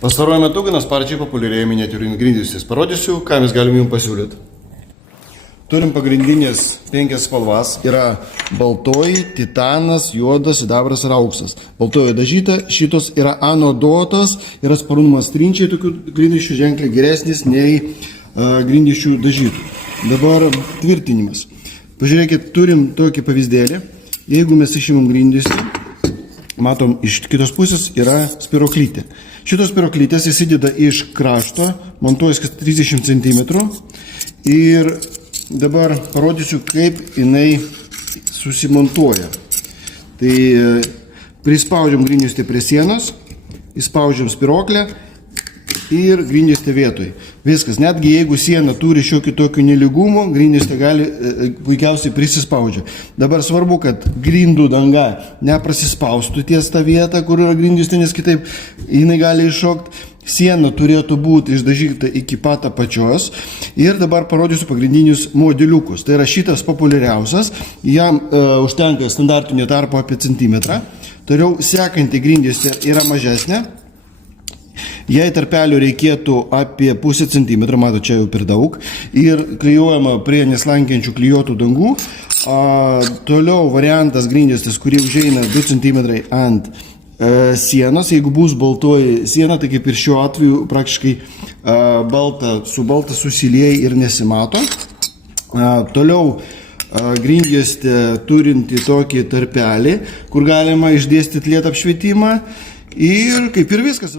Pastaruoju metu gana sparčiai populiarėja miniatiūrinis grindjuostis. Parodysiu, ką mes galime jums pasiūlyti. Turim pagrindinės 5 spalvas. Yra baltoji, titanas, juodas, sidabras ir auksas. Baltoji dažyta, šitos yra anoduotos, yra sparnumas trinčiai tokių grindjuosčių ženkliai geresnis nei grindjuosčių dažytų. Dabar tvirtinimas. Pažiūrėkit, turim tokį pavyzdėlį. Jeigu mes išimam grindjuostį, matom, iš kitos pusės yra spiroklytė. Šitos spiroklytės įsideda iš krašto, montuojas 30 cm. Ir dabar parodysiu, kaip jinai susimontuoja. Tai prispaudžiam grindjuostį prie sienos, įspaudžiam spiroklę ir grindjuostį vietoj. Viskas, netgi jeigu siena turi šiokį tokių nelygumų, grindjuostį gali puikiausiai prisispaudžia. Dabar svarbu, kad grindų danga neprasispaustų ties tą vietą, kur yra grindjuostė, nes kitaip jinai gali iššokti. Siena turėtų būti išdažyta iki pat apačios. Ir dabar parodysiu pagrindinius modeliukus. Tai yra šitas populiariausias, jam užtenka standartinio tarpo apie centimetrą. Toliau sekanti grindjuostė yra mažesnė. Jei tarpelių reikėtų apie pusę centimetrą, mato, čia jau per daug, ir klijuojama prie neslankiančių klijuotų dangų. Toliau variantas grindjuostės, kurį užeina 2 cm ant sienos. Jeigu bus baltoji siena, tai kaip ir šiuo atveju praktiškai balta susilieja ir nesimato. Toliau grindjuostė turinti tokį tarpelį, kur galima išdėstyti lėtą apšvietimą ir kaip ir viskas.